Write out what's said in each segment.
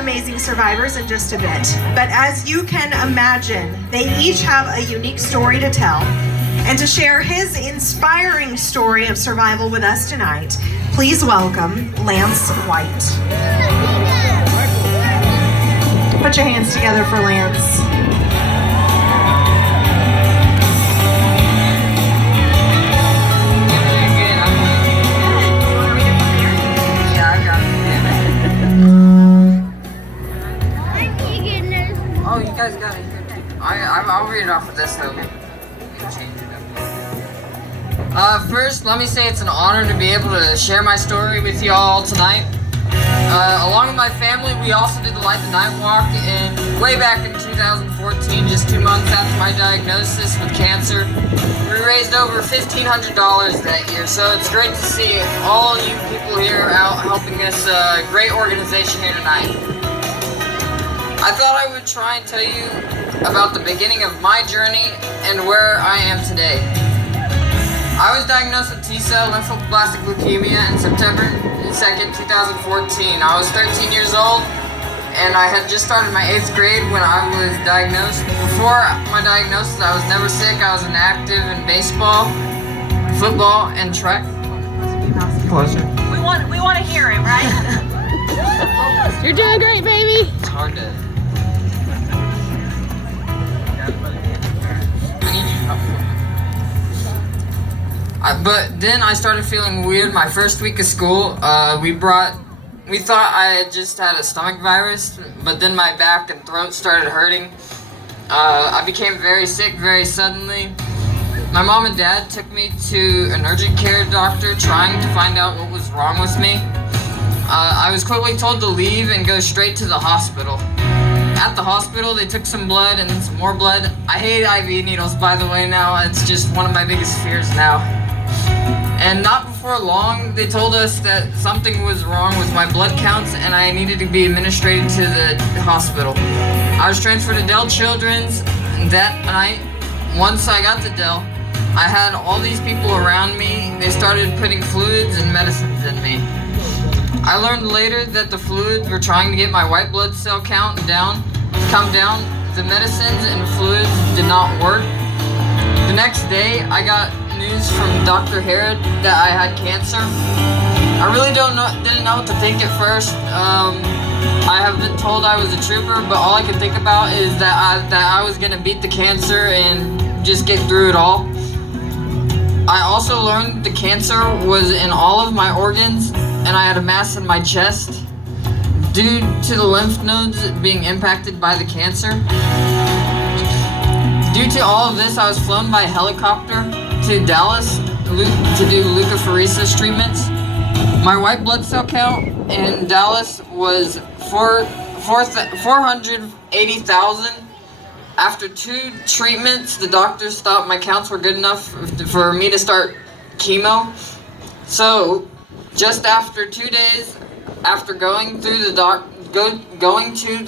amazing survivors in just a bit, but as you can imagine, they each have a unique story to tell. And to share his inspiring story of survival with us tonight, please welcome Lance White. Put your hands together for Lance. Oh, you guys got it here too. I'll read it off of this though. First, let me say it's an honor to be able to share my story with you all tonight. Along with my family, we also did the Light the Night Walk way back in 2014, just 2 months after my diagnosis with cancer. We raised over $1,500 that year, so it's great to see all you people here out helping this great organization here tonight. I thought I would try and tell you about the beginning of my journey and where I am today. I was diagnosed with T-cell lymphoblastic leukemia in September 2nd, 2014. I was 13 years old and I had just started my 8th grade when I was diagnosed. Before my diagnosis, I was never sick. I was inactive in baseball, football, and track. Closer. We want to hear it, right? You're doing great, baby. It's hard to... I need your help. But then I started feeling weird my first week of school. We thought I had just had a stomach virus, but then my back and throat started hurting. I became very sick very suddenly. My mom and dad took me to an urgent care doctor trying to find out what was wrong with me. I was quickly told to leave and go straight to the hospital. At the hospital, they took some blood and then some more blood. I hate IV needles, by the way, now. It's just one of my biggest fears now. And not before long, they told us that something was wrong with my blood counts and I needed to be administered to the hospital. I was transferred to Dell Children's that night. Once I got to Dell, I had all these people around me. They started putting fluids and medicines in me. I learned later that the fluids were trying to get my white blood cell count come down. The medicines and fluids did not work. The next day, I got news from Dr. Herod that I had cancer. I really didn't know what to think at first. I have been told I was a trooper, but all I could think about is that I was gonna beat the cancer and just get through it all. I also learned the cancer was in all of my organs, and I had a mass in my chest due to the lymph nodes being impacted by the cancer. Due to all of this, I was flown by helicopter to Dallas to do leukapheresis treatments. My white blood cell count in Dallas was 480,000. After 2 treatments, the doctors thought my counts were good enough for me to start chemo. So, just after 2 days after going to the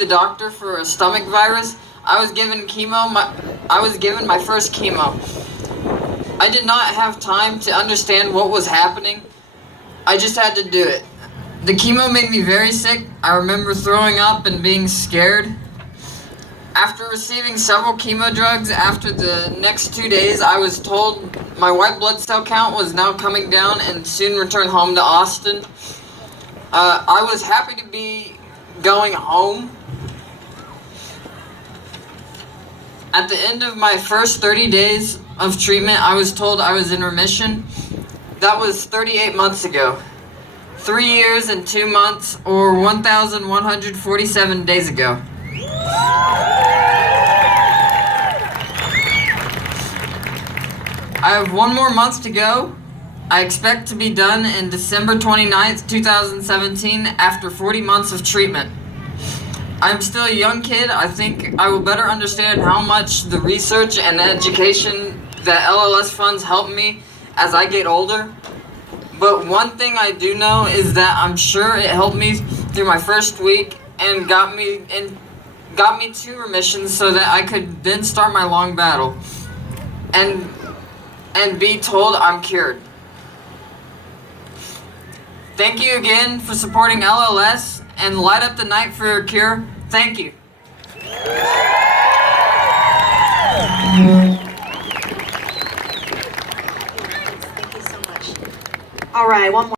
doctor for a stomach virus, I was given my first chemo. I did not have time to understand what was happening. I just had to do it. The chemo made me very sick. I remember throwing up and being scared. After receiving several chemo drugs, after the next 2 days, I was told my white blood cell count was now coming down and soon return home to Austin. I was happy to be going home. At the end of my first 30 days of treatment, I was told I was in remission. That was 38 months ago. 3 years and 2 months, or 1,147 days ago. I have 1 more month to go. I expect to be done in December 29th, 2017, after 40 months of treatment. I'm still a young kid. I think I will better understand how much the research and education that LLS funds help me as I get older. But one thing I do know is that I'm sure it helped me through my first week and got me to remission so that I could then start my long battle and be told I'm cured. Thank you again for supporting LLS and light up the night for a cure. Thank you. All right, one more.